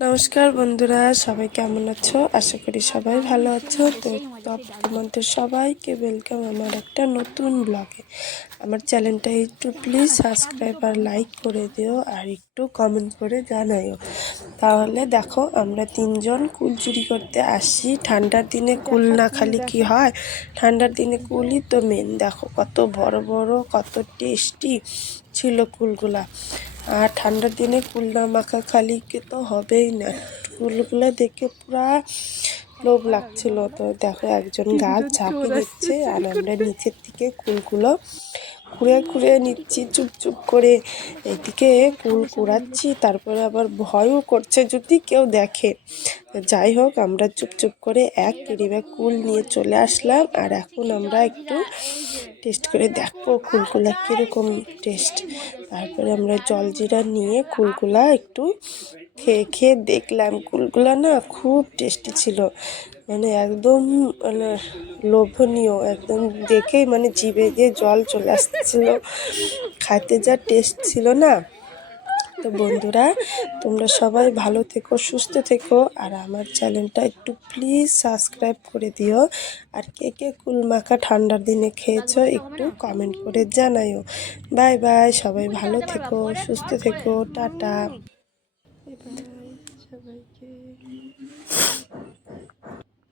নমস্কার বন্ধুরা, সবাই কেমন আছো? আশা করি সবাই ভালো আছো। তো তোমাদের সবাইকে ওয়েলকাম আমার একটা নতুন ব্লগে। আমার চ্যানেলটা একটু প্লিজ সাবস্ক্রাইব আর লাইক করে দিও, আর একটু কমেন্ট করে জানাইও। তাহলে দেখো, আমরা তিনজন কুল চুরি করতে আসি। ঠান্ডার দিনে কুল না খালি কি হয়, ঠান্ডার দিনে কুলই তো মেন। দেখো কত বড় বড়, কত টেস্টি ছিল কুলগুলা। আর ঠান্ডার দিনে কুল না মাখা খালি কি তো হবেই না। কুলগুলো দেখে পুরা লোভ লাগছিল। তো দেখো, একজন গাছ ঝাঁপিয়ে দিচ্ছে আর আমরা নিচের থেকে কুলগুলো কুড়ে কুড়ে নিচ্ছি চুপ চুপ করে। এদিকে কুল কুড়াচ্ছি, তারপরে আবার ভয়ও করছে যদি কেউ দেখে। যাই হোক, আমরা চুপ চুপ করে এক কেরিব্যাগ কুল নিয়ে চলে আসলাম। আর এখন আমরা একটু টেস্ট করে দেখবো কুলকুলা কীরকম টেস্ট। তারপরে আমরা জলজিরা নিয়ে কুলকুলা একটু খেয়ে খেয়ে দেখলাম। কুলকুলা না খুব টেস্টি ছিল, মানে একদম মানে লোভনীয়, একদম দেখেই মানে জিভে দিয়ে জল চলে আসছিল। খাইতে যা টেস্ট ছিল না। তো বন্ধুরা, তোমরা সবাই ভালো থেকো, সুস্থ থেকো, আর আমার চ্যানেলটা একটু প্লিজ সাবস্ক্রাইব করে দিও। আর কে কে কুল মাখা ঠান্ডার দিনে খেয়েছো একটু কমেন্ট করে জানাইও। বাই বাই, সবাই ভালো থেকো, সুস্থ থেকো, টাটা। বাই বাই সবাইকে।